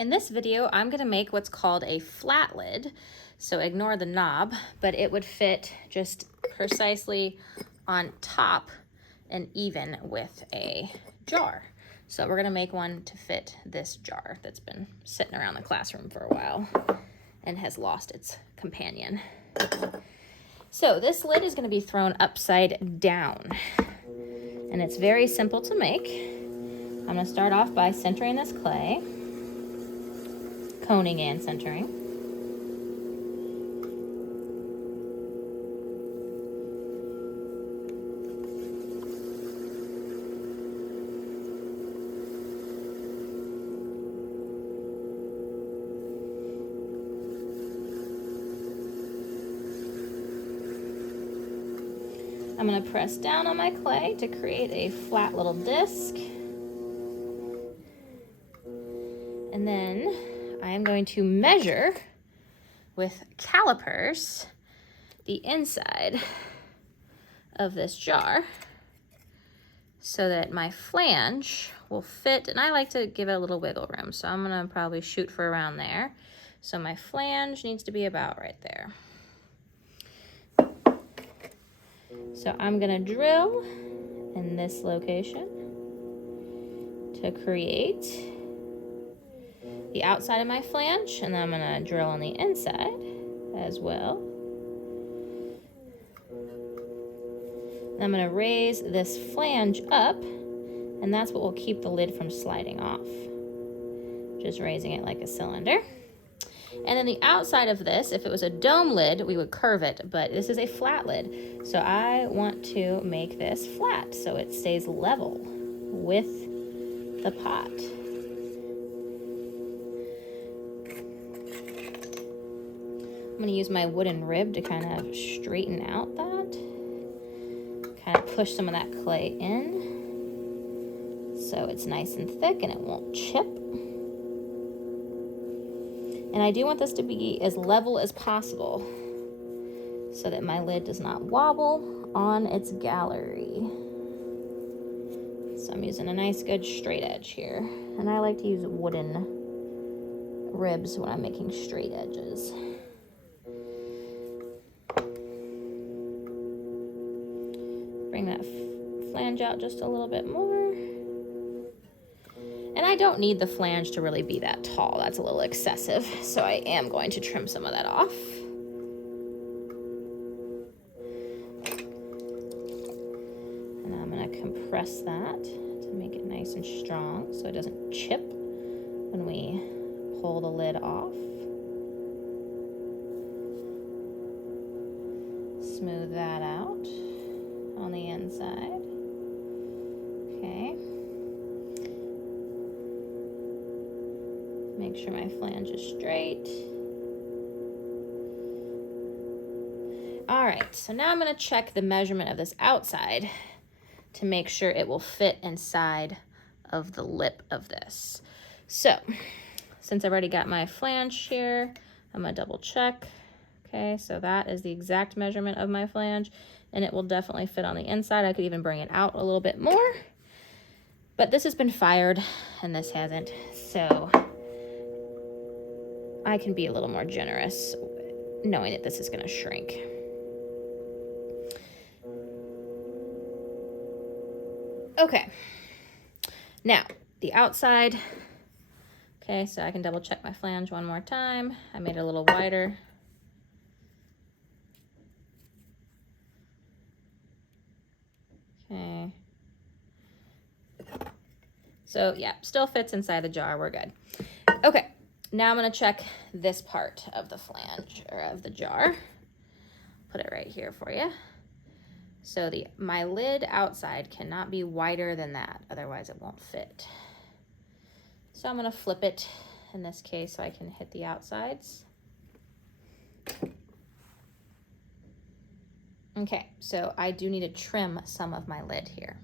In this video, I'm gonna make what's called a flat lid. So ignore the knob, but it would fit just precisely on top and even with a jar. So we're gonna make one to fit this jar that's been sitting around the classroom for a while and has lost its companion. So this lid is gonna be thrown upside down, and it's very simple to make. I'm gonna start off by centering this clay, coning and centering. I'm going to press down on my clay to create a flat little disc. And then I am going to measure with calipers the inside of this jar so that my flange will fit. And I like to give it a little wiggle room, so I'm going to probably shoot for around there. So my flange needs to be about right there. So I'm gonna drill in this location to create the outside of my flange, and then I'm gonna drill on the inside as well. And I'm gonna raise this flange up, and that's what will keep the lid from sliding off. Just raising it like a cylinder. And then the outside of this, if it was a dome lid, we would curve it, but this is a flat lid. So I want to make this flat so it stays level with the pot. I'm gonna use my wooden rib to kind of straighten out that. Kind of push some of that clay in so it's nice and thick and it won't chip. And I do want this to be as level as possible so that my lid does not wobble on its gallery. So I'm using a nice good straight edge here. And I like to use wooden ribs when I'm making straight edges. Bring that flange out just a little bit more. And I don't need the flange to really be that tall. That's a little excessive. So I am going to trim some of that off. And I'm going to compress that to make it nice and strong so it doesn't chip when we pull the lid off. Smooth that out on the inside. Okay. Make sure my flange is straight. All right, so now I'm gonna check the measurement of this outside to make sure it will fit inside of the lip of this. So, since I've already got my flange here, I'm gonna double check. Okay, so that is the exact measurement of my flange, and it will definitely fit on the inside. I could even bring it out a little bit more, but this has been fired and this hasn't, so I can be a little more generous knowing that this is going to shrink. Okay, now the outside. Okay, so I can double check my flange one more time. I made it a little wider. Okay. So yeah, still fits inside the jar, we're good. Okay. Now I'm gonna check this part of the flange, or of the jar. Put it right here for you. So my lid outside cannot be wider than that, otherwise it won't fit. So I'm gonna flip it in this case so I can hit the outsides. Okay, so I do need to trim some of my lid here.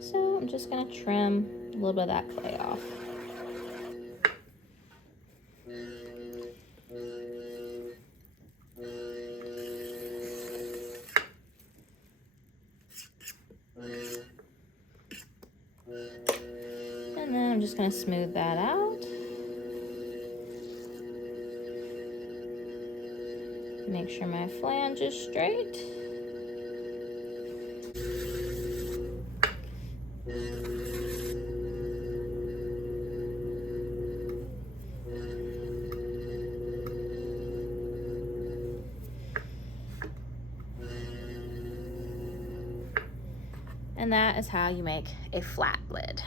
So I'm just gonna trim a little bit of that clay off. gonna smooth that out. Make sure my flange is straight. And that is how you make a flat lid.